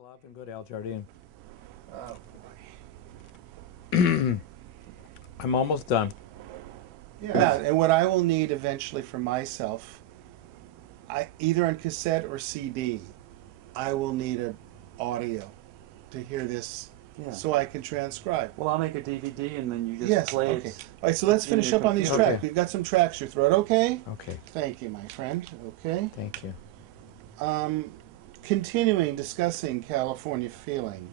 Club and good Al Jardine. Oh, I'm almost done. yeah, and what I will need eventually for myself, either on cassette or CD, I will need an audio to hear this, Yeah. so I can transcribe. Well, I'll make a DVD and then you just Yes, play okay. it. All right, so let's in finish your up on these computer. tracks. Okay. We've got some tracks. Your throat okay? Okay, Thank you, my friend. Okay. thank you. Continuing discussing California Feeling.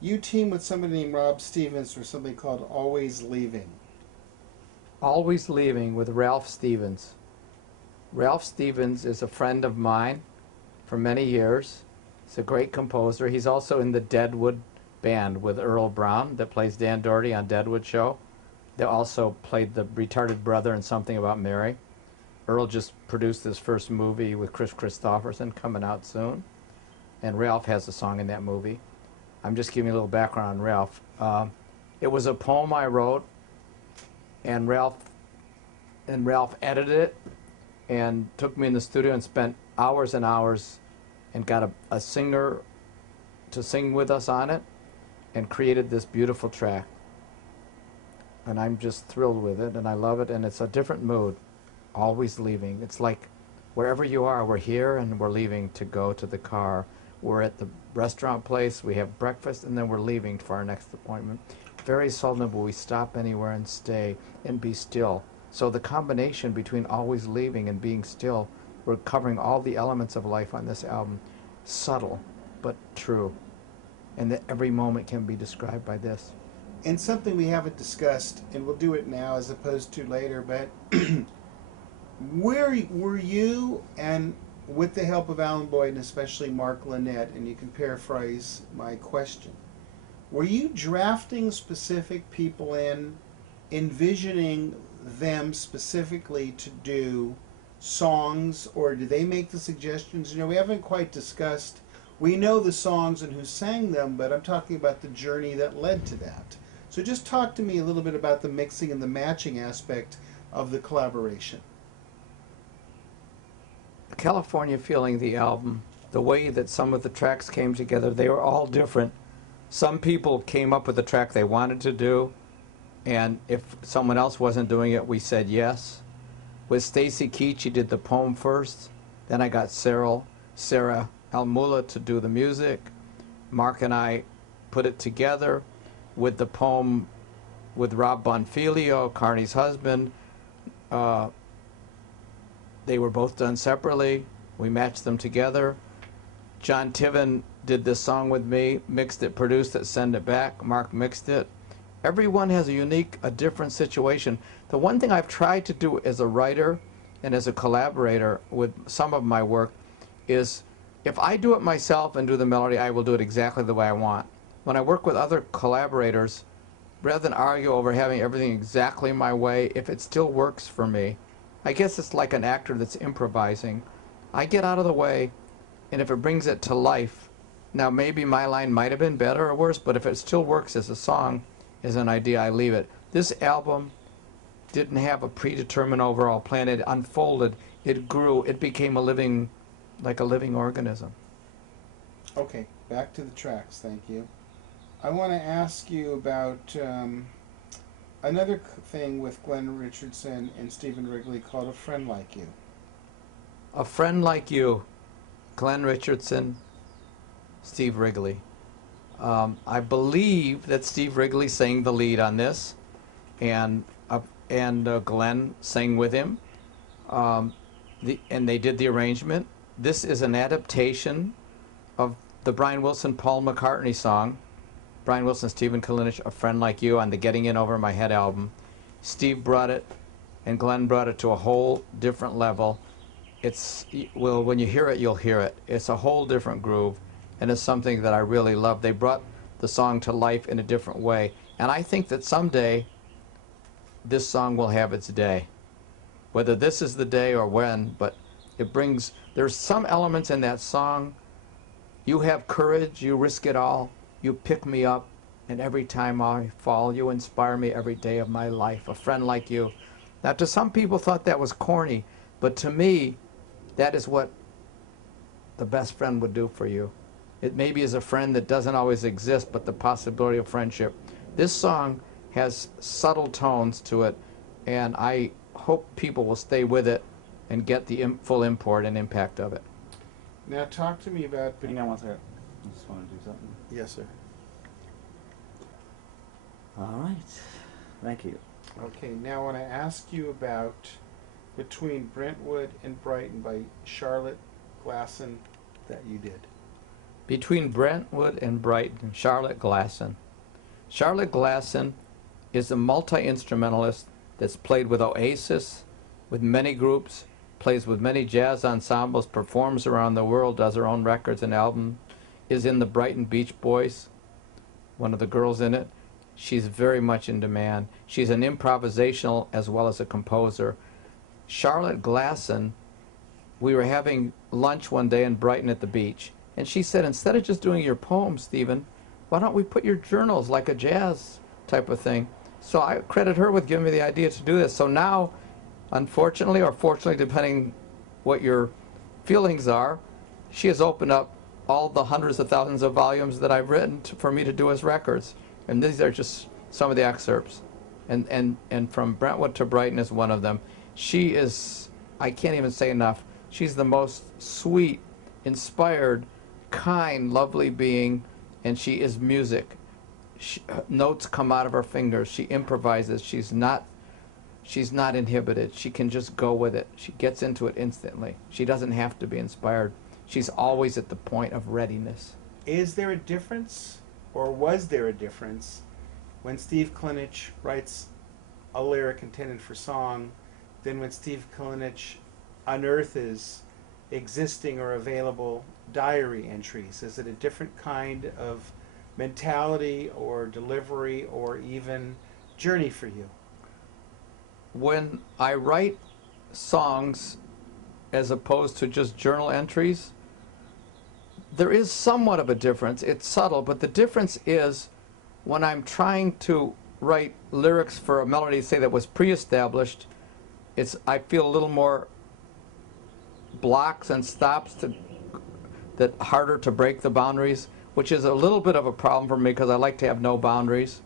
You team with somebody named Rob Stevens for something called Always Leaving. Always Leaving with Ralph Stevens. Ralph Stevens is a friend of mine for many years. He's a great composer. He's also in the Deadwood band with Earl Brown that plays Dan Doherty on Deadwood Show. They also played the retarded brother in Something About Mary. Earl just produced his first movie with Chris Christopherson coming out soon. And Ralph has a song in that movie. I'm just giving you a little background on Ralph. It was a poem I wrote, and Ralph edited it and took me in the studio and spent hours and hours and got a singer to sing with us on it and created this beautiful track. And I'm just thrilled with it, and I love it, and it's a different mood. Always leaving. It's like wherever you are, we're here and we're leaving to go to the car. We're at the restaurant place, we have breakfast, and then we're leaving for our next appointment. Very seldom will we stop anywhere and stay and be still. So the combination between always leaving and being still, we're covering all the elements of life on this album. Subtle, but true. And that every moment can be described by this. And something we haven't discussed, and we'll do it now as opposed to later, but were you, and with the help of Alan Boyd and especially Mark Lynette, and you can paraphrase my question, were you drafting specific people in, envisioning them specifically to do songs, or did they make the suggestions? You know, we haven't quite discussed, we know the songs and who sang them, but I'm talking about the journey that led to that. So just talk to me a little bit about the mixing and the matching aspect of the collaboration. California Feeling, the album, the way that some of the tracks came together, they were all different. Some people came up with the track they wanted to do, and if someone else wasn't doing it, we said yes. With Stacy Keach, she did the poem first. Then I got Sarah Almula to do the music. Mark and I put it together with the poem with Rob Bonfiglio, Carney's husband. They were both done separately. We matched them together. John Tiven did this song with me, mixed it, produced it, sent it back. Mark mixed it. Everyone has a different situation. The one thing I've tried to do as a writer and as a collaborator with some of my work is if I do it myself and do the melody, I will do it exactly the way I want. When I work with other collaborators, rather than argue over having everything exactly my way, if it still works for me, I guess it's like an actor that's improvising. I get out of the way, and if it brings it to life, now maybe my line might have been better or worse, but if it still works as a song, as an idea, I leave it. This album didn't have a predetermined overall plan. It unfolded, it grew, it became like a living organism. Okay, back to the tracks, thank you. I want to ask you about another thing with Glenn Richardson and Stephen Wrigley called A Friend Like You. A Friend Like You, Glenn Richardson, Steve Wrigley. I believe that Steve Wrigley sang the lead on this, and Glenn sang with him, and they did the arrangement. This is an adaptation of the Brian Wilson, Paul McCartney song. Brian Wilson, Stephen Kalinich, A Friend Like You on the Getting In Over My Head album. Steve brought it, and Glenn brought it to a whole different level. Well, when you hear it, you'll hear it. It's a whole different groove, and it's something that I really love. They brought the song to life in a different way, and I think that someday this song will have its day. Whether this is the day or when, but there's some elements in that song. You have courage, you risk it all. You pick me up, and every time I fall, you inspire me every day of my life. A friend like you. Now, to some people thought that was corny, but to me, that is what the best friend would do for you. It maybe is a friend that doesn't always exist, but the possibility of friendship. This song has subtle tones to it, and I hope people will stay with it and get the full import and impact of it. Now talk to me about... Hang on one second. I just want to do something. Yes, sir. All right. Thank you. Okay, now I want to ask you about Between Brentwood and Brighton by Charlotte Glasson that you did. Between Brentwood and Brighton, Charlotte Glasson. Charlotte Glasson is a multi-instrumentalist that's played with Oasis, with many groups, plays with many jazz ensembles, performs around the world, does her own records and albums, is in the Brighton Beach Boys, one of the girls in it. She's very much in demand. She's an improvisational as well as a composer. Charlotte Glasson, we were having lunch one day in Brighton at the beach, and she said, instead of just doing your poems, Stephen, why don't we put your journals like a jazz type of thing? So I credit her with giving me the idea to do this. So now, unfortunately or fortunately, depending what your feelings are, she has opened up all the hundreds of thousands of volumes that I've written for me to do as records. And these are just some of the excerpts. And From Brentwood to Brighton is one of them. She is, I can't even say enough, she's the most sweet, inspired, kind, lovely being, and she is music. Notes come out of her fingers. She improvises. She's not inhibited. She can just go with it. She gets into it instantly. She doesn't have to be inspired. She's always at the point of readiness. Is there a difference, or was there a difference, when Steve Kalinich writes a lyric intended for song than when Steve Kalinich unearths existing or available diary entries? Is it a different kind of mentality or delivery or even journey for you? When I write songs as opposed to just journal entries, there is somewhat of a difference. It's subtle, but the difference is when I'm trying to write lyrics for a melody, say, that was pre-established, I feel a little more blocks and stops that harder to break the boundaries, which is a little bit of a problem for me because I like to have no boundaries.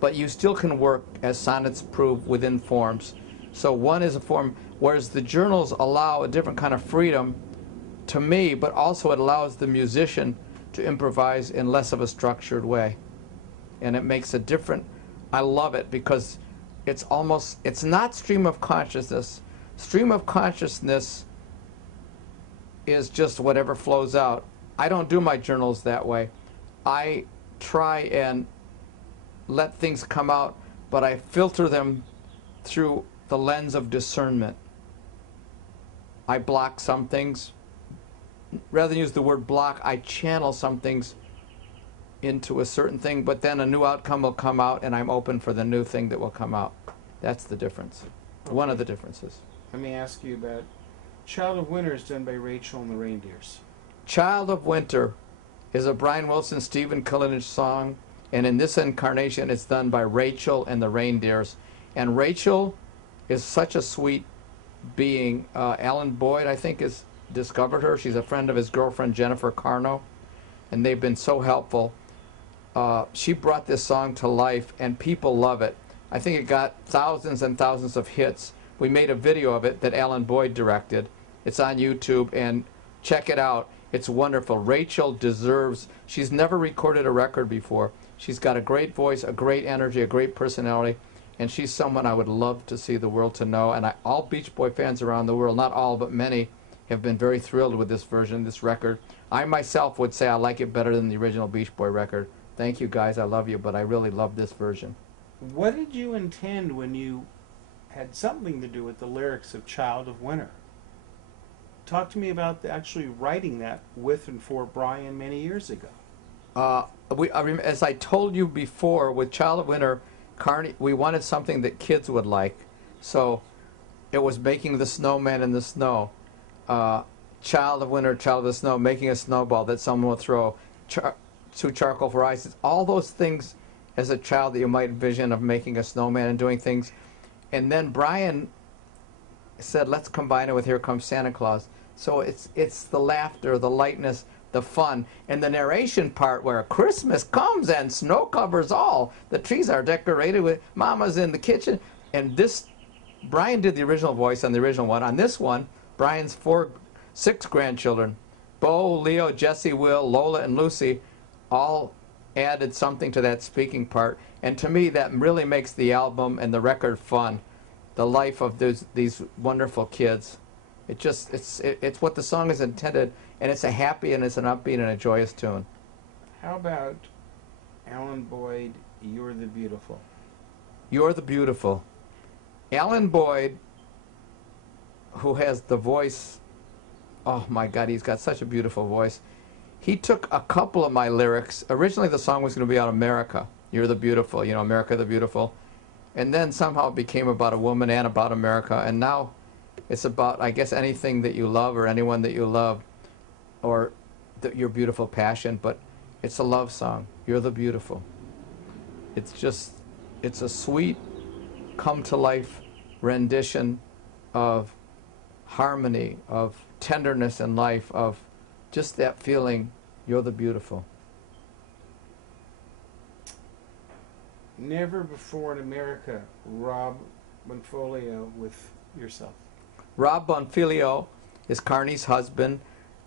But you still can work, as sonnets prove, within forms. So one is a form, whereas the journals allow a different kind of freedom to me, but also it allows the musician to improvise in less of a structured way. And it makes a different, I love it because it's not stream of consciousness. Stream of consciousness is just whatever flows out. I don't do my journals that way. I try and let things come out, but I filter them through the lens of discernment. I block some things. Rather than use the word block, I channel some things into a certain thing, but then a new outcome will come out and I'm open for the new thing that will come out. That's the difference. Okay. One of the differences. Let me ask you about Child of Winter is done by Rachel and the Reindeers. Child of Winter is a Brian Wilson, Stephen Kalinich song, and in this incarnation it's done by Rachel and the Reindeers. And Rachel is such a sweet being. Alan Boyd, I think, has discovered her. She's a friend of his girlfriend, Jennifer Carno, and they've been so helpful. She brought this song to life, and people love it. I think it got thousands and thousands of hits. We made a video of it that Alan Boyd directed. It's on YouTube, and check it out. It's wonderful. Rachel deserves, she's never recorded a record before. She's got a great voice, a great energy, a great personality, and she's someone I would love to see the world to know. And all Beach Boy fans around the world, not all, but many, have been very thrilled with this version, this record. I myself would say I like it better than the original Beach Boy record. Thank you guys, I love you, but I really love this version. What did you intend when you had something to do with the lyrics of Child of Winter? Talk to me about actually writing that with and for Brian many years ago. As I told you before, with Child of Winter, we wanted something that kids would like. So it was making the snowman in the snow. Child of Winter, Child of the Snow, making a snowball that someone will throw, two charcoal for ice. All those things as a child that you might envision of making a snowman and doing things. And then Brian said, let's combine it with Here Comes Santa Claus. So it's the laughter, the lightness, the fun, and the narration part where Christmas comes and snow covers all. The trees are decorated with Mama's in the kitchen. And this, Brian did the original voice on the original one. On this one, Brian's 6 grandchildren, Bo, Leo, Jesse, Will, Lola, and Lucy, all added something to that speaking part. And to me, that really makes the album and the record fun. The life of these wonderful kids. It's what the song is intended, and it's a happy and it's an upbeat and a joyous tune. How about Alan Boyd, You're the Beautiful? You're the Beautiful. Alan Boyd, who has the voice, oh my God, he's got such a beautiful voice. He took a couple of my lyrics. Originally the song was going to be about America. You're the Beautiful, you know, America the Beautiful. And then somehow it became about a woman and about America. And now it's about, I guess, anything that you love or anyone that you love, or your beautiful passion. But it's a love song. You're the Beautiful. It's a sweet, come-to-life rendition of harmony, of tenderness in life, of just that feeling, you're the beautiful. Never Before in America, Rob Bonfolio with yourself. Rob Bonfilio is Carney's husband.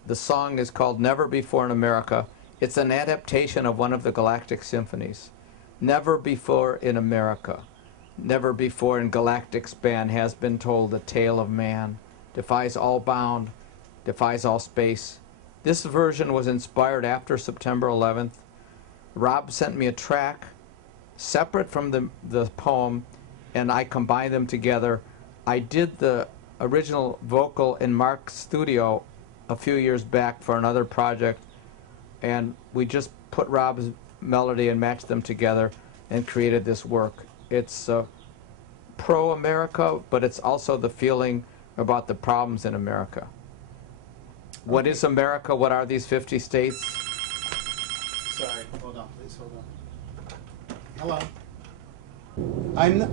The song is called Never Before in America. It's an adaptation of one of the Galactic Symphonies. Never before in America, never before in galactic span has been told the tale of man. Defies all bound, defies all space. This version was inspired after September 11th. Rob sent me a track separate from the poem, and I combined them together. I did the original vocal in Mark's studio a few years back for another project, and we just put Rob's melody and matched them together and created this work. It's pro-America, but it's also the feeling about the problems in America. What is America? What are these 50 states? Sorry, hold on, please, hold on. Hello.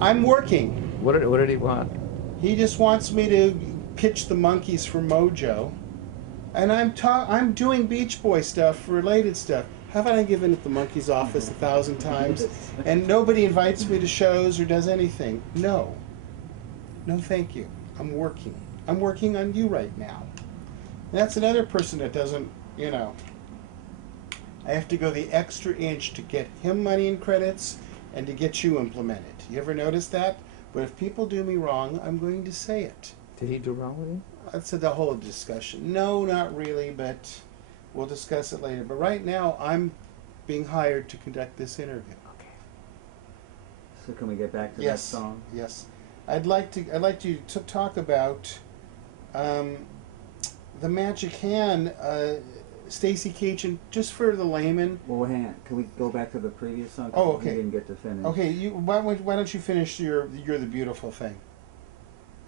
I'm working. What did he want? He just wants me to pitch the Monkees for Mojo, and I'm doing Beach Boy stuff, related stuff. Haven't I given at the Monkees office 1,000 times, and nobody invites me to shows or does anything? No, thank you. I'm working. I'm working on you right now. And that's another person that doesn't, you know. I have to go the extra inch to get him money and credits and to get you implemented. You ever notice that? But if people do me wrong, I'm going to say it. Did he do wrong with you? That's the whole discussion. No, not really, but we'll discuss it later. But right now, I'm being hired to conduct this interview. Okay. So can we get back to that Yes. song? Yes. I'd like you to talk about the Magic Hand, Stacy Keach, just for the layman. Well, hang on. Can we go back to the previous song? Oh, okay. We didn't get to finish. Okay, why don't you finish You're the Beautiful thing?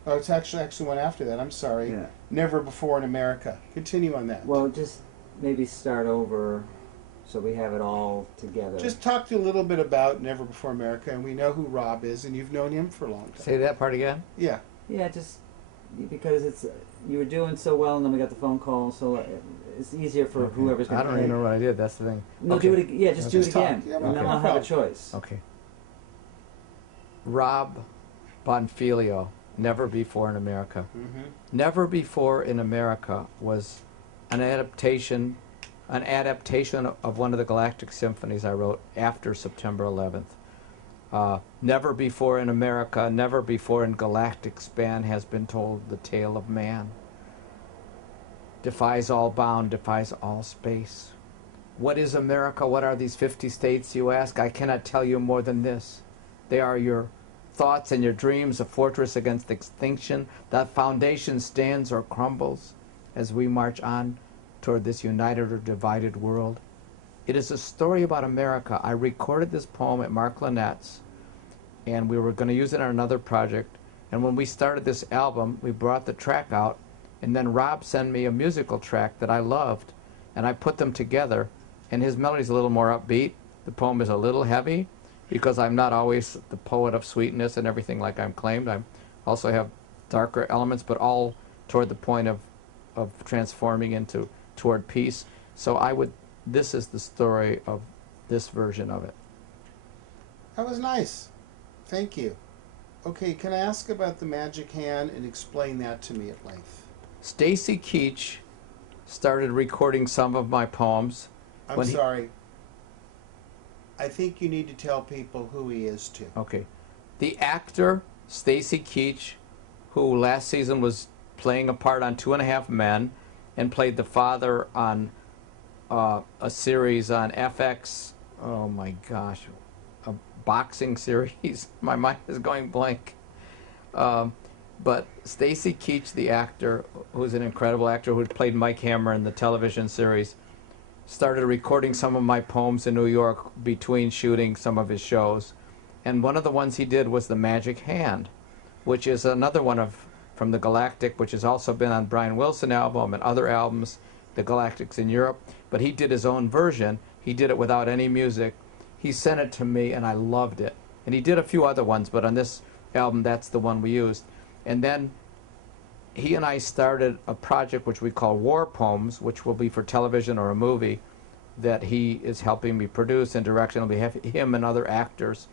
Oh, it's actually one after that. I'm sorry. Yeah. Never Before in America. Continue on that. Well, just maybe start over so we have it all together. Just talk to a little bit about Never Before America, and we know who Rob is, and you've known him for a long time. Say that part again? Yeah. Yeah, just because you were doing so well, and then we got the phone call, so it's easier for whoever's going I to don't even know what I did. That's the thing. No, Okay. do it. Yeah, just do it Just talk. again, Yeah, and okay. then No I'll have a problem. choice. Okay. Rob Bonfilio, Never Before in America. Mm-hmm. Never Before in America was an adaptation of one of the Galactic Symphonies I wrote after September 11th. Never before in America, never before in galactic span has been told the tale of man. Defies all bound, defies all space. What is America? What are these 50 states, you ask? I cannot tell you more than this. They are your thoughts and your dreams, a fortress against extinction. That foundation stands or crumbles as we march on toward this united or divided world. It is a story about America. I recorded this poem at Mark Lynette's, and we were going to use it on another project. And when we started this album, we brought the track out, and then Rob sent me a musical track that I loved, and I put them together, and his melody's a little more upbeat. The poem is a little heavy, because I'm not always the poet of sweetness and everything like I'm claimed. I also have darker elements, but all toward the point of of transforming into toward peace. So this is the story of this version of it. That was nice. Thank you. Okay, can I ask about the magic hand and explain that to me at length? Stacy Keach started recording some of my poems. I'm sorry. I think you need to tell people who he is too. Okay. The actor, Stacy Keach, who last season was playing a part on 2.5 Men and played the father on a series on FX. Oh my gosh. A boxing series. My mind is going blank. But Stacy Keach, the actor, who's an incredible actor who played Mike Hammer in the television series, started recording some of my poems in New York between shooting some of his shows. And one of the ones he did was The Magic Hand, which is another one from the Galactic, which has also been on Brian Wilson album and other albums, the Galactics in Europe. But he did his own version. He did it without any music. He sent it to me, and I loved it. And he did a few other ones, but on this album, that's the one we used. And then he and I started a project which we call War Poems, which will be for television or a movie that he is helping me produce and direct. It'll be him and other actors.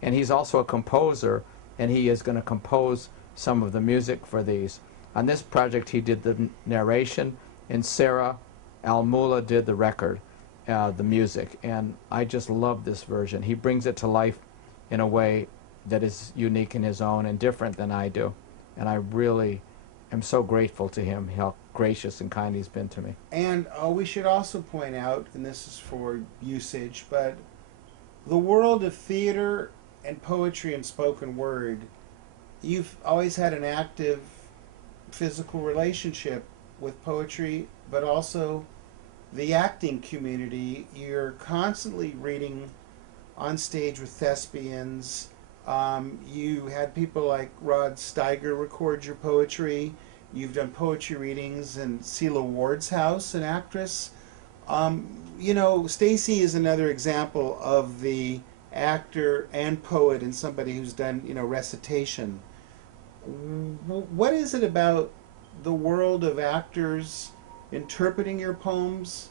And he's also a composer, and he is going to compose some of the music for these. On this project, he did the narration, and Sarah Almula did the record, the music. And I just love this version. He brings it to life in a way that is unique in his own and different than I do. And I really am so grateful to him, how gracious and kind he's been to me. And we should also point out, and this is for usage, but the world of theater and poetry and spoken word, you've always had an active physical relationship with poetry, but also the acting community. You're constantly reading on stage with thespians. You had people like Rod Steiger record your poetry. You've done poetry readings in Celia Ward's house, an actress. You know, Stacy is another example of the actor and poet and somebody who's done, you know, recitation. What is it about the world of actors interpreting your poems,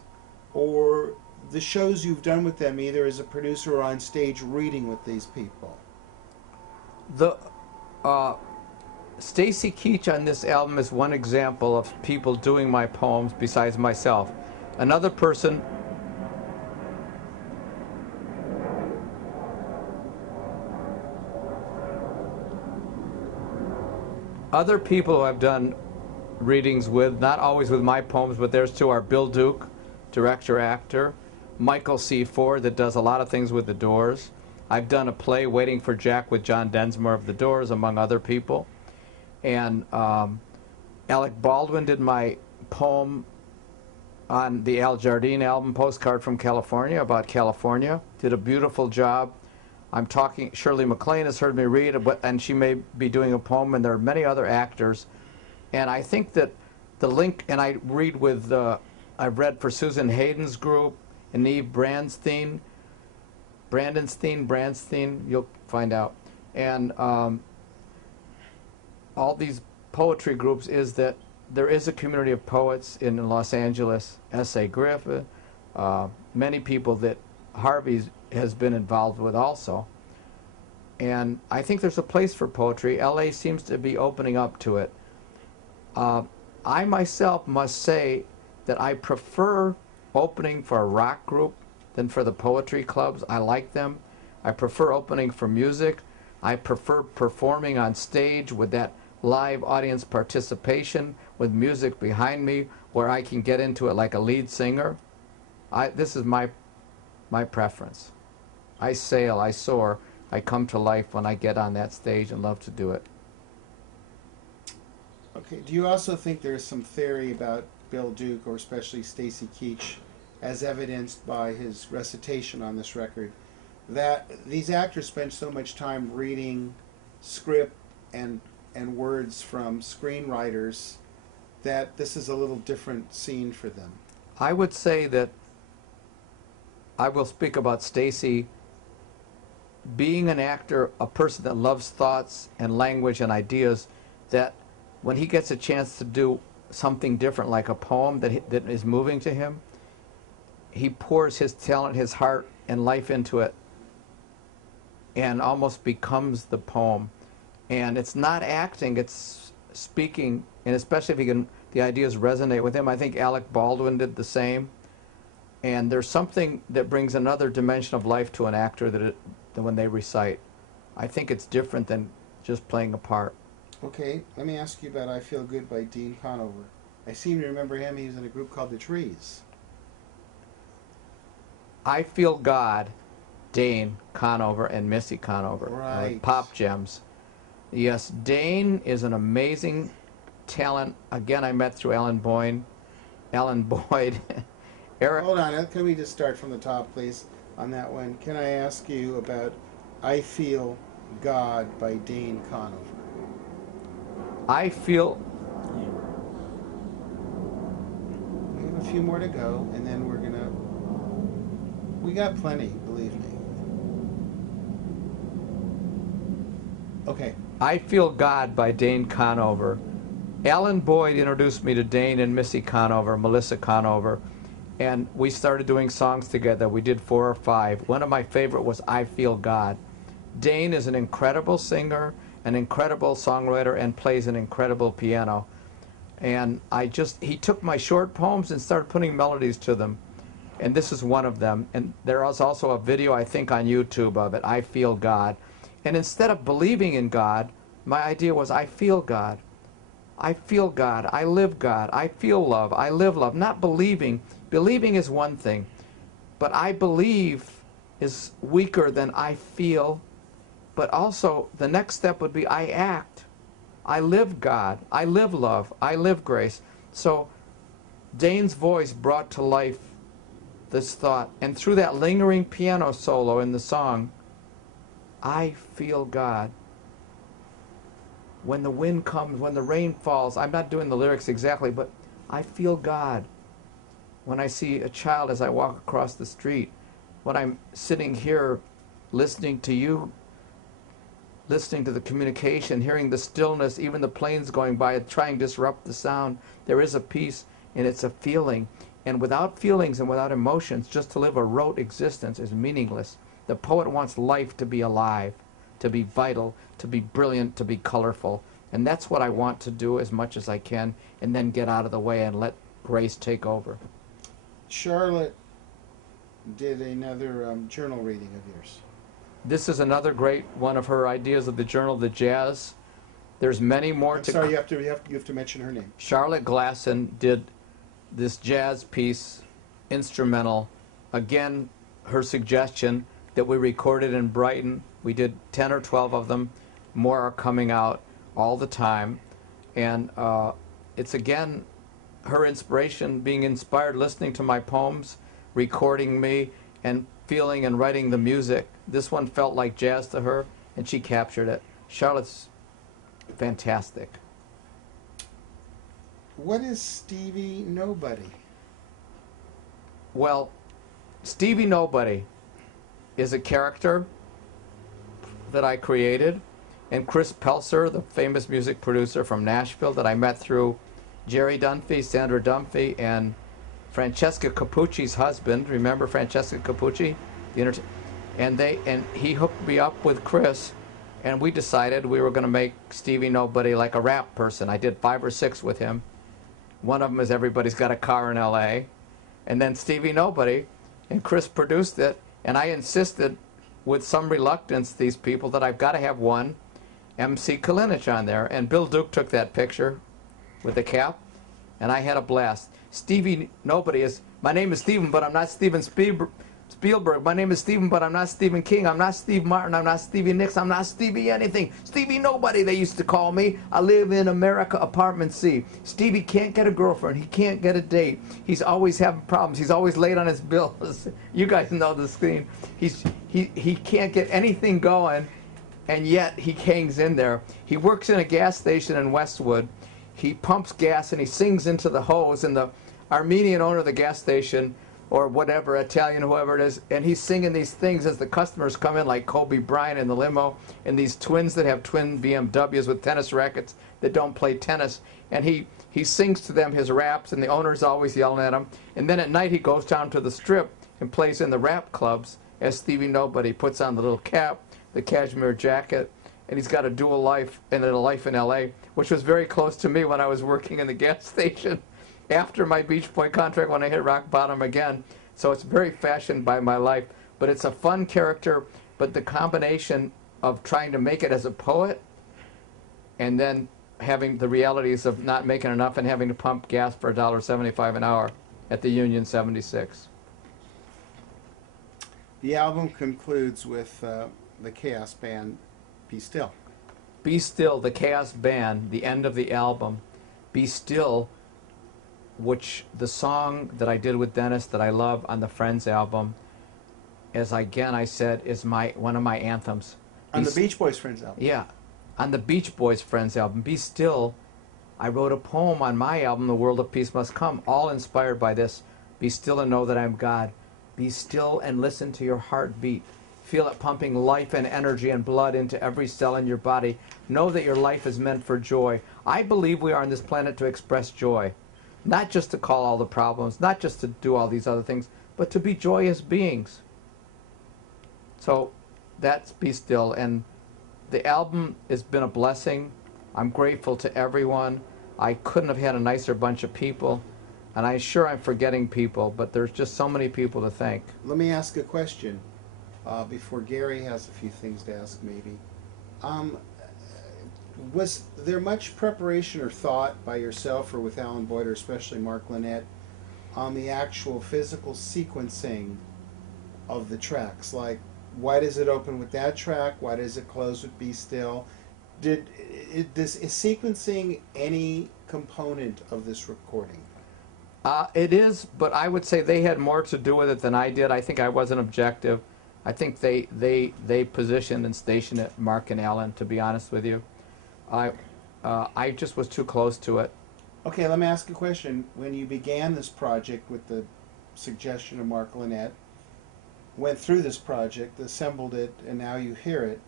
or the shows you've done with them, either as a producer or on stage reading with these people? The Stacy Keach on this album is one example of people doing my poems besides myself. Another person other people who I've done readings with, not always with my poems, but theirs too, are Bill Duke, director, actor, Michael C. Ford, that does a lot of things with The Doors. I've done a play, Waiting for Jack, with John Densmore of The Doors, among other people. And Alec Baldwin did my poem on the Al Jardine album, Postcard from California, about California. Did a beautiful job. I'm talking, Shirley MacLaine has heard me read, and she may be doing a poem, and there are many other actors. And I think that the link, and I read with, I've read for Susan Hayden's group, and Eve Brandstein, you'll find out. And all these poetry groups is that there is a community of poets in Los Angeles, S.A. Griffith, many people that Harvey has been involved with also. And I think there's a place for poetry. L.A. seems to be opening up to it. I myself must say that I prefer opening for a rock group than for the poetry clubs. I like them. I prefer opening for music. I prefer performing on stage with that live audience participation with music behind me where I can get into it like a lead singer. This is my preference. I sail, I soar, I come to life when I get on that stage and love to do it. Okay, do you also think there's some theory about Bill Duke, or especially Stacy Keach, as evidenced by his recitation on this record, that these actors spend so much time reading script and words from screenwriters that this is a little different scene for them? I would say that I will speak about Stacy being an actor, a person that loves thoughts and language and ideas, that when he gets a chance to do something different, like a poem that is moving to him, he pours his talent, his heart, and life into it, and almost becomes the poem. And it's not acting, it's speaking, and especially if the ideas resonate with him. I think Alec Baldwin did the same. And there's something that brings another dimension of life to an actor than when they recite. I think it's different than just playing a part. Okay, let me ask you about I Feel Good by Dean Conover. I seem to remember him, he was in a group called The Trees. I Feel God, Dane Conover and Missy Conover. Right. Pop gems. Yes, Dane is an amazing talent. Again, I met through Alan Boyd. Eric. Hold on, can we just start from the top, please, on that one? Can I ask you about I Feel God by Dane Conover? I feel... We have a few more to go, and then we're gonna... We got plenty, believe me. Okay. I Feel God by Dane Conover. Alan Boyd introduced me to Dane and Missy Conover, Melissa Conover, and we started doing songs together. We did 4 or 5. One of my favorite was I Feel God. Dane is an incredible singer, an incredible songwriter, and plays an incredible piano. And he took my short poems and started putting melodies to them. And this is one of them. And there is also a video, I think, on YouTube of it, I Feel God. And instead of believing in God, my idea was I feel God. I feel God. I live God. I feel love. I live love. Not believing. Believing is one thing. But I believe is weaker than I feel. But also, the next step would be I act. I live God. I live love. I live grace. So Dane's voice brought to life this thought. And through that lingering piano solo in the song, I feel God. When the wind comes, when the rain falls, I'm not doing the lyrics exactly, but I feel God. When I see a child as I walk across the street, when I'm sitting here listening to you, listening to the communication, hearing the stillness, even the planes going by, trying to disrupt the sound, there is a peace, and it's a feeling. And without feelings and without emotions, just to live a rote existence is meaningless. The poet wants life to be alive, to be vital, to be brilliant, to be colorful. And that's what I want to do as much as I can, and then get out of the way and let grace take over. Charlotte did another journal reading of yours. This is another great one of her ideas of the Journal of the Jazz. There's many more to... Sorry, you have to mention her name. Charlotte Glasson did this jazz piece, instrumental. Again, her suggestion that we recorded in Brighton. We did 10 or 12 of them. More are coming out all the time. And it's, again, her inspiration, being inspired, listening to my poems, recording me, and feeling and writing the music. This one felt like jazz to her, and she captured it. Charlotte's fantastic. What is Stevie Nobody? Well, Stevie Nobody is a character that I created, and Chris Pelser, the famous music producer from Nashville that I met through Jerry Dunphy, Sandra Dunphy, and Francesca Capucci's husband. Remember Francesca Capucci? And he hooked me up with Chris, and we decided we were going to make Stevie Nobody like a rap person. I did 5 or 6 with him. One of them is Everybody's Got a Car in L.A., and then Stevie Nobody, and Chris produced it, and I insisted with some reluctance, these people, that I've got to have one MC Kalinich on there, and Bill Duke took that picture with the cap, and I had a blast. Stevie Nobody is, my name is Steven, but I'm not Steven Spielberg. My name is Stephen, but I'm not Stephen King. I'm not Steve Martin. I'm not Stevie Nicks. I'm not Stevie anything. Stevie Nobody, they used to call me. I live in America, apartment C. Stevie can't get a girlfriend. He can't get a date. He's always having problems. He's always late on his bills. You guys know the scene. He can't get anything going, and yet he hangs in there. He works in a gas station in Westwood. He pumps gas and he sings into the hose, and the Armenian owner of the gas station, or whatever, Italian, whoever it is, and he's singing these things as the customers come in, like Kobe Bryant in the limo, and these twins that have twin BMWs with tennis rackets that don't play tennis, and he he sings to them his raps, and the owner's always yelling at him. And then at night he goes down to the Strip and plays in the rap clubs as Stevie Nobody. Puts on the little cap, the cashmere jacket, and he's got a dual life and a life in L.A., which was very close to me when I was working in the gas station after my Beach Boy contract when I hit rock bottom again. So it's very fashioned by my life. But it's a fun character, but the combination of trying to make it as a poet and then having the realities of not making enough and having to pump gas for $1.75 an hour at the Union 76. The album concludes with the Chaos Band, Be Still. Be Still, the Chaos Band, the end of the album. Be Still, which the song that I did with Dennis that I love on the Friends album, as I said, is one of my anthems. On the Beach Boys Friends album? Yeah, on the Beach Boys Friends album. Be Still, I wrote a poem on my album, The World of Peace Must Come, all inspired by this. Be still and know that I'm God. Be still and listen to your heart beat. Feel it pumping life and energy and blood into every cell in your body. Know that your life is meant for joy. I believe we are on this planet to express joy. Not just to call all the problems, not just to do all these other things, but to be joyous beings. So that's Be Still. And the album has been a blessing. I'm grateful to everyone. I couldn't have had a nicer bunch of people. And I'm sure I'm forgetting people, but there's just so many people to thank. Let me ask a question before Gary has a few things to ask maybe. Was there much preparation or thought by yourself or with Alan Boyd or especially Mark Lynette on the actual physical sequencing of the tracks? Like, why does it open with that track? Why does it close with Be Still? Is sequencing any component of this recording? It is, but I would say they had more to do with it than I did. I think I wasn't objective. I think they positioned and stationed it, Mark and Alan, to be honest with you. I just was too close to it. Okay, let me ask a question. When you began this project with the suggestion of Mark Lynette, went through this project, assembled it, and now you hear it,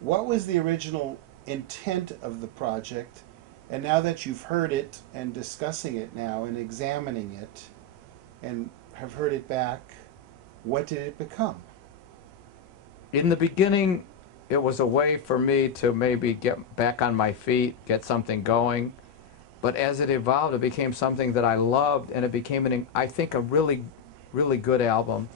what was the original intent of the project? And now that you've heard it and discussing it now and examining it and have heard it back, what did it become? In the beginning, it was a way for me to maybe get back on my feet, get something going. But as it evolved, it became something that I loved, and it became, I think, a really, really good album.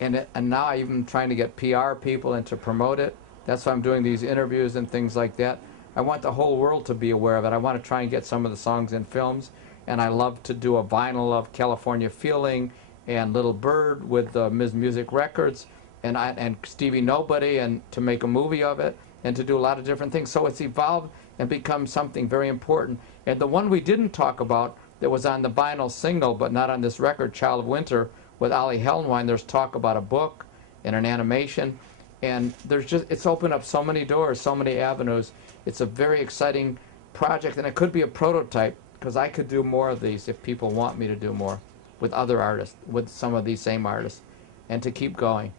And now I'm even trying to get PR people and to promote it. That's why I'm doing these interviews and things like that. I want the whole world to be aware of it. I want to try and get some of the songs in films, and I love to do a vinyl of California Feeling and Little Bird with Ms. Music Records and Stevie Nobody, and to make a movie of it and to do a lot of different things. So it's evolved and become something very important. And the one we didn't talk about that was on the vinyl single but not on this record, Child of Winter, with Ollie Hellenwein, there's talk about a book and an animation, and it's opened up so many doors, so many avenues. It's a very exciting project, and it could be a prototype, because I could do more of these if people want me to do more with other artists, with some of these same artists, and to keep going.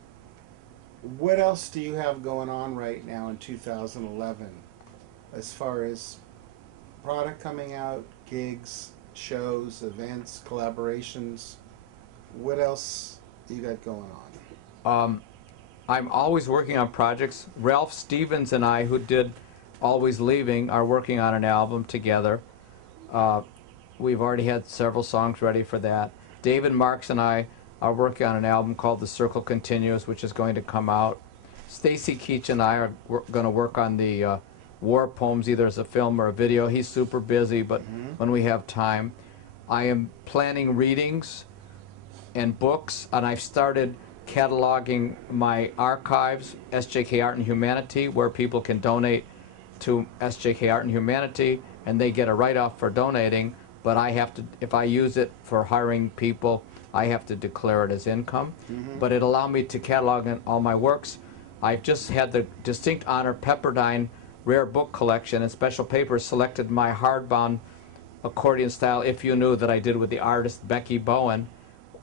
What else do you have going on right now in 2011 as far as product coming out, gigs, shows, events, collaborations? What else you got going on? I'm always working on projects. Ralph Stevens and I, who did Always Leaving, are working on an album together. We've already had several songs ready for that. David Marks and I are working on an album called The Circle Continues, which is going to come out. Stacy Keach and I are going to work on the war poems, either as a film or a video. He's super busy, but when we have time. I am planning readings and books, and I've started cataloging my archives, SJK Art and Humanity, where people can donate to SJK Art and Humanity, and they get a write-off for donating, but I have to, if I use it for hiring people, I have to declare it as income. But it allowed me to catalog all my works. I've just had the distinct honor, Pepperdine Rare Book Collection and Special Papers selected my hardbound accordion style If You Knew that I did with the artist Becky Bowen,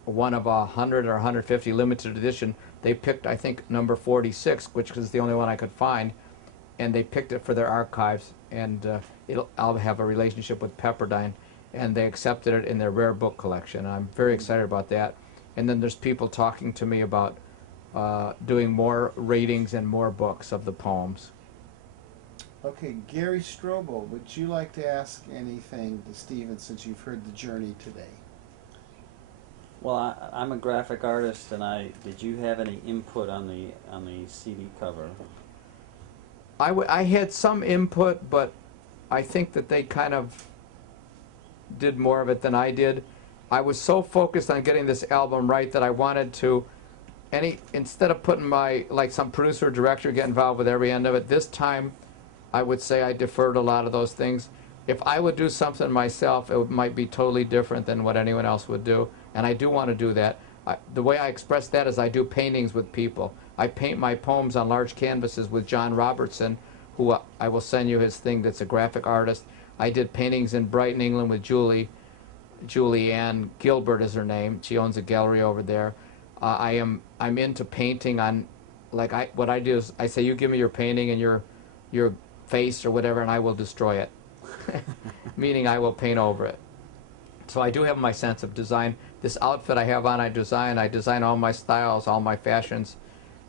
one of 100 or 150 limited edition. They picked, I think, number 46, which is the only one I could find, and they picked it for their archives, and I'll have a relationship with Pepperdine. and they accepted it in their rare book collection. And I'm very excited about that. And then there's people talking to me about doing more readings and more books of the poems. Okay, Gary Strobel, would you like to ask anything to Stephen since you've heard the journey today? Well, I'm a graphic artist, and did you have any input on the CD cover? I had some input, but I think that they kind of did more of it than I did. I was so focused on getting this album right that I wanted to, instead of putting like some producer or director get involved with every end of it, this time I would say I deferred a lot of those things. If I would do something myself, it might be totally different than what anyone else would do, and I do want to do that. The way I express that is I do paintings with people. I paint my poems on large canvases with John Robertson, who I will send you his thing, that's a graphic artist. I did paintings in Brighton, England with Julie-Ann Gilbert is her name. She owns a gallery over there. I'm into painting on, what I do is I say, you give me your painting and your face or whatever, and I will destroy it. Meaning I will paint over it. So I do have my sense of design. This outfit I have on, I design all my styles, all my fashions,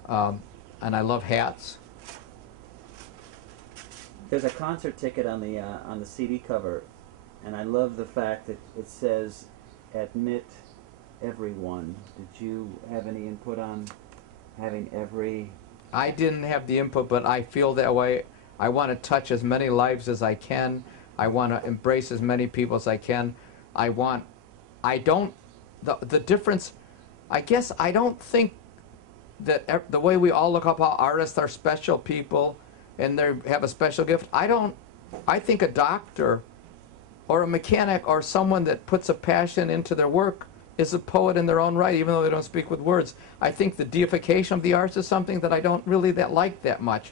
and I love hats. There's a concert ticket on the CD cover, and I love the fact that it says, "Admit everyone." Did you have any input on having every? I didn't have the input, but I feel that way. I want to touch as many lives as I can. I want to embrace as many people as I can. The difference, I guess I don't think that the way we all look up how artists are special people and they have a special gift, I think a doctor or a mechanic or someone that puts a passion into their work is a poet in their own right, even though they don't speak with words. I think the deification of the arts is something that I don't really like that much.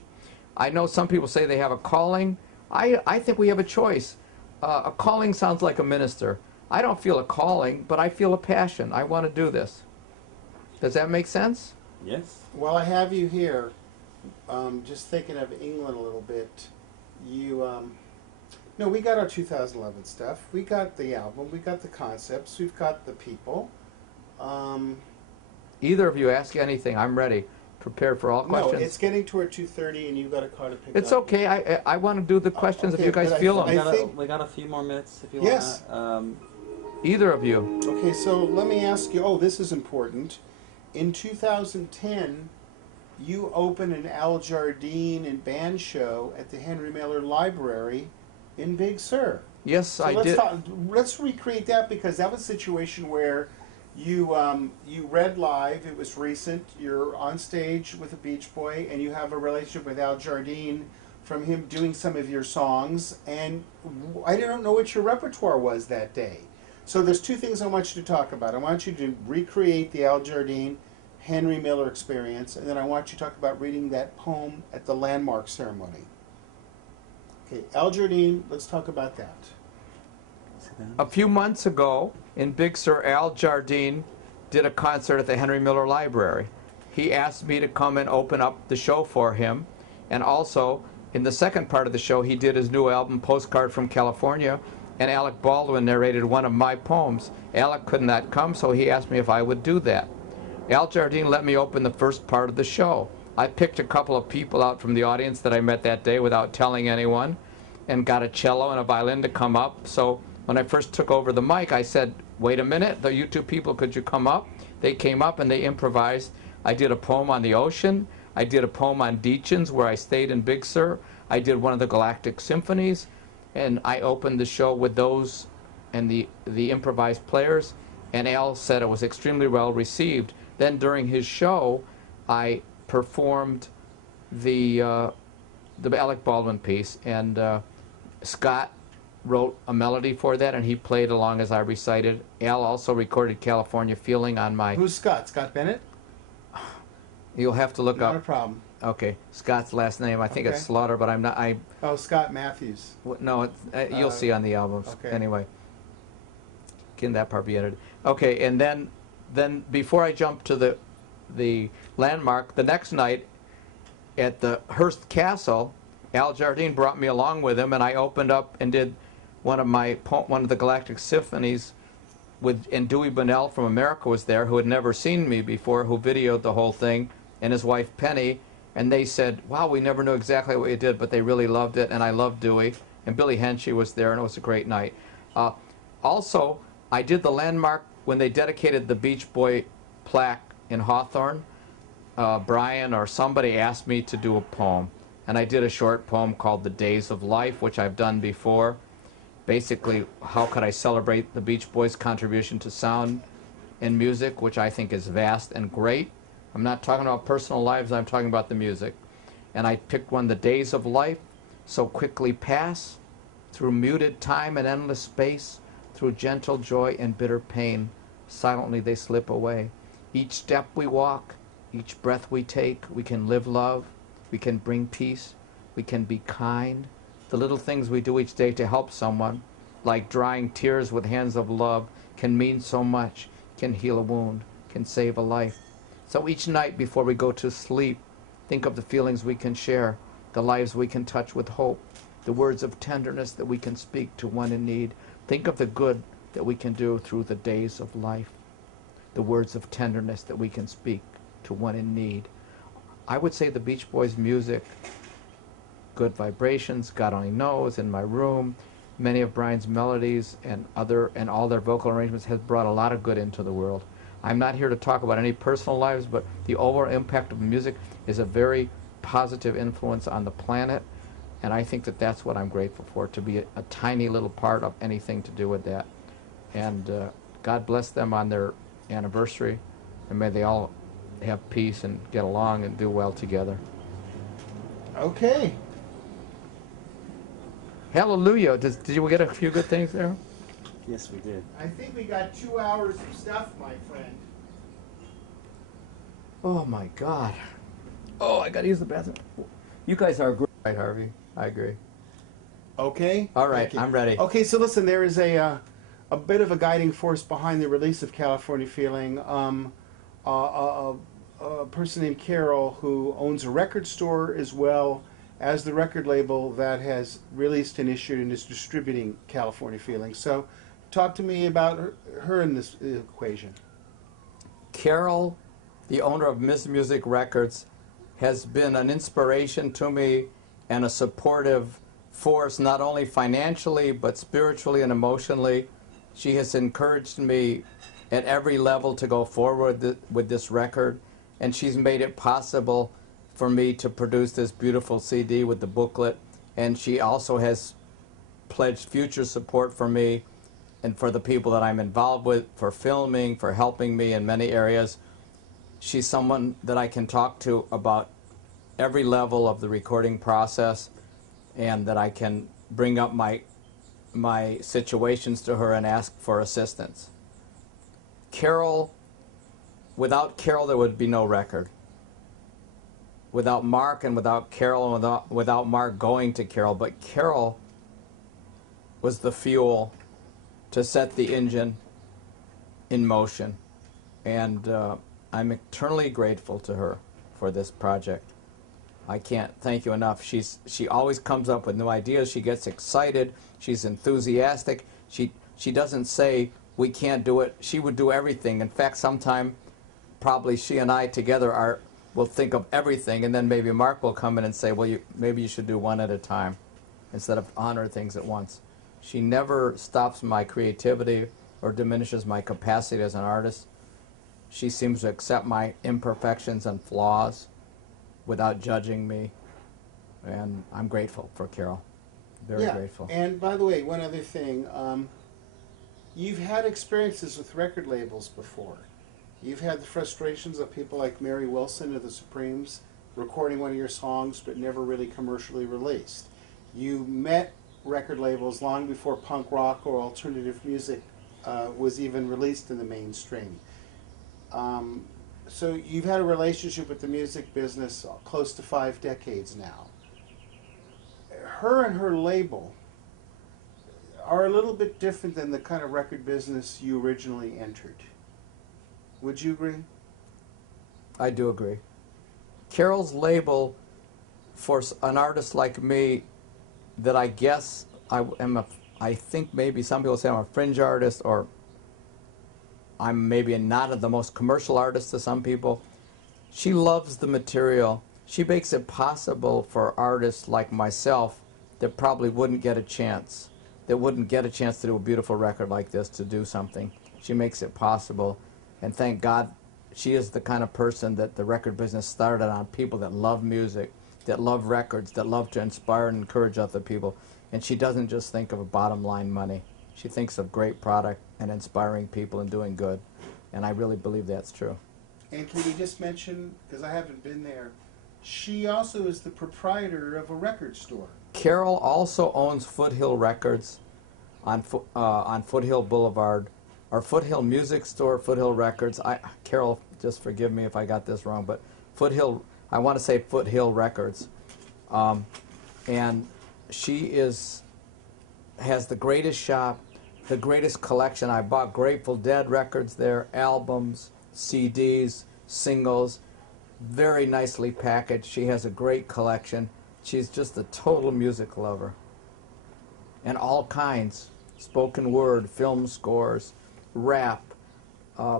I know some people say they have a calling. I think we have a choice. A calling sounds like a minister. I don't feel a calling, but I feel a passion. I want to do this. Does that make sense? Yes. While I have you here, just thinking of England a little bit, no, we got our 2011 stuff. We got the album. We got the concepts. We've got the people. Either of you ask anything. I'm ready. Prepared for all questions. No, it's getting toward 2:30, and you've got a car to pick up. It's okay. I want to do the questions okay, if you guys but feel I them. We got a few more minutes if you Yes. want. Either of you. Okay, so let me ask you. Oh, this is important. In 2010, you opened an Al Jardine and band show at the Henry Miller Library in Big Sur. Yes, So I did. Let's recreate that, because that was a situation where you read live. It was recent. You're on stage with a Beach Boy, and you have a relationship with Al Jardine from him doing some of your songs. And I don't know what your repertoire was that day. So there's two things I want you to talk about. I want you to recreate the Al Jardine Henry Miller experience, and then I want you to talk about reading that poem at the landmark ceremony. Okay, Al Jardine, let's talk about that. A few months ago in Big Sur, Al Jardine did a concert at the Henry Miller Library. He asked me to come and open up the show for him, and also in the second part of the show he did his new album, Postcard from California, and Alec Baldwin narrated one of my poems. Alec could not come, so he asked me if I would do that. Al Jardine let me open the first part of the show. I picked a couple of people out from the audience that I met that day without telling anyone, and got a cello and a violin to come up. So when I first took over the mic, I said, wait a minute, you two people, could you come up? They came up and they improvised. I did a poem on the ocean. I did a poem on Deachins, where I stayed in Big Sur. I did one of the Galactic Symphonies, and I opened the show with those and the improvised players, and Al said it was extremely well received. Then during his show, I performed the Alec Baldwin piece, and Scott wrote a melody for that, and he played along as I recited. Al also recorded California Feeling on my... Who's Scott? Scott Bennett? You'll have to look Not up. a problem. Okay, Scott's last name, I think Okay. it's Slaughter, but I'm not... Oh, Scott Matthews. No, you'll see on the albums. okay. Anyway, can that part be edited? Okay, and then before I jump to the landmark, the next night at the Hearst Castle, Al Jardine brought me along with him, and I opened up and did one of the Galactic Symphonies and Dewey Bunnell from America was there, who had never seen me before, who videoed the whole thing, and his wife Penny, and they said, wow, we never knew exactly what you did, but they really loved it, and I loved Dewey. And Billy Henchy was there, and it was a great night. Also, I did the landmark when they dedicated the Beach Boy plaque in Hawthorne. Brian or somebody asked me to do a poem, and I did a short poem called The Days of Life, which I've done before. Basically, how could I celebrate the Beach Boys' contribution to sound and music, which I think is vast and great. I'm not talking about personal lives, I'm talking about the music. And I picked one, The Days of Life, so quickly pass, through muted time and endless space, through gentle joy and bitter pain, silently they slip away. Each step we walk, each breath we take, we can live love, we can bring peace, we can be kind. The little things we do each day to help someone, like drying tears with hands of love, can mean so much, can heal a wound, can save a life. So each night before we go to sleep, think of the feelings we can share, the lives we can touch with hope, the words of tenderness that we can speak to one in need. Think of the good that we can do through the days of life, the words of tenderness that we can speak to one in need. I would say the Beach Boys' music, Good Vibrations, God Only Knows, In My Room, many of Brian's melodies and all their vocal arrangements has brought a lot of good into the world. I'm not here to talk about any personal lives, but the overall impact of music is a very positive influence on the planet, and I think that that's what I'm grateful for, to be a tiny little part of anything to do with that. And God bless them on their anniversary, and may they all have peace and get along and do well together. Okay. Hallelujah. Did you get a few good things there? Yes, we did. I think we got 2 hours of stuff, my friend. Oh my God. Oh, I gotta use the bathroom. You guys are great, right, Harvey? I agree. Okay. All right, Thank you. I'm ready. Okay, so listen, there is a bit of a guiding force behind the release of California Feeling. A person named Carol, who owns a record store as well as the record label that has released and issued and is distributing California Feeling. So talk to me about her in this equation. Carol, the owner of Miss Music Records, has been an inspiration to me and a supportive force, not only financially, but spiritually and emotionally. She has encouraged me at every level to go forward with this record, and she's made it possible for me to produce this beautiful CD with the booklet, and she also has pledged future support for me and for the people that I'm involved with, for filming, for helping me in many areas. She's someone that I can talk to about every level of the recording process, and that I can bring up my situations to her and ask for assistance. Carol, without Carol there would be no record. Without Mark and without Carol and without Mark going to Carol, but Carol was the fuel to set the engine in motion. And I'm eternally grateful to her for this project. I can't thank you enough. She always comes up with new ideas. She gets excited. She's enthusiastic. She doesn't say, we can't do it. She would do everything. In fact, sometime probably she and I together will think of everything, and then maybe Mark will come in and say, well, maybe you should do one at a time instead of 100 things at once. She never stops my creativity or diminishes my capacity as an artist. She seems to accept my imperfections and flaws without judging me, and I'm grateful for Carol. Very grateful. And by the way, one other thing, you've had experiences with record labels before. You've had the frustrations of people like Mary Wilson of the Supremes recording one of your songs but never really commercially released. You met record labels long before punk rock or alternative music was even released in the mainstream. So you've had a relationship with the music business close to 5 decades now. Her and her label are a little bit different than the kind of record business you originally entered. Would you agree? I do agree. Carol's label, for an artist like me, that I guess I'm I think maybe some people say I'm a fringe artist, or I'm maybe not the most commercial artist to some people. She loves the material. She makes it possible for artists like myself that probably wouldn't get a chance, that wouldn't get a chance to do a beautiful record like this, to do something. She makes it possible. And thank God she is the kind of person that the record business started on, people that love music, that love records, that love to inspire and encourage other people. And she doesn't just think of a bottom line money. She thinks of great product and inspiring people and doing good. And I really believe that's true. And can you just mention, because I haven't been there, she also is the proprietor of a record store. Carol also owns Foothill Records on Foothill Boulevard, or Foothill Music Store, Foothill Records. Carol, just forgive me if I got this wrong, but Foothill, I want to say Foothill Records. And she has the greatest shop, the greatest collection. I bought Grateful Dead records there, albums, CDs, singles, very nicely packaged. She has a great collection. She's just a total music lover. And all kinds, spoken word, film scores, rap,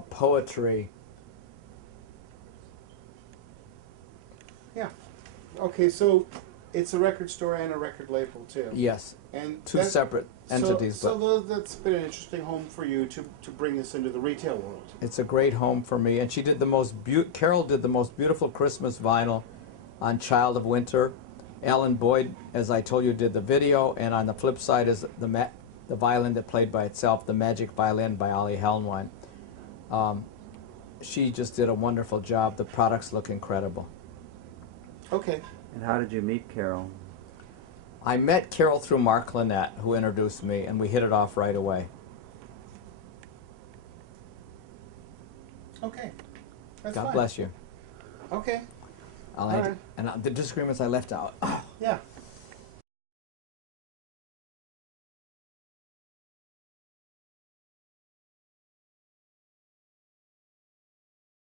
poetry. Yeah. Okay, so it's a record store and a record label too. Yes, And two separate entities. So that's been an interesting home for you to bring this into the retail world. It's a great home for me. And she did the most Carol did the most beautiful Christmas vinyl on Child of Winter. Alan Boyd, as I told you, did the video, and on the flip side is the violin that played by itself, the Magic Violin by Ollie Helnwein. She just did a wonderful job. The products look incredible. Okay. And how did you meet Carol? I met Carol through Mark Lynette, who introduced me, and we hit it off right away. Okay. That's God fine. bless you. Okay. I'll All add, right. and the disagreements I left out. Yeah.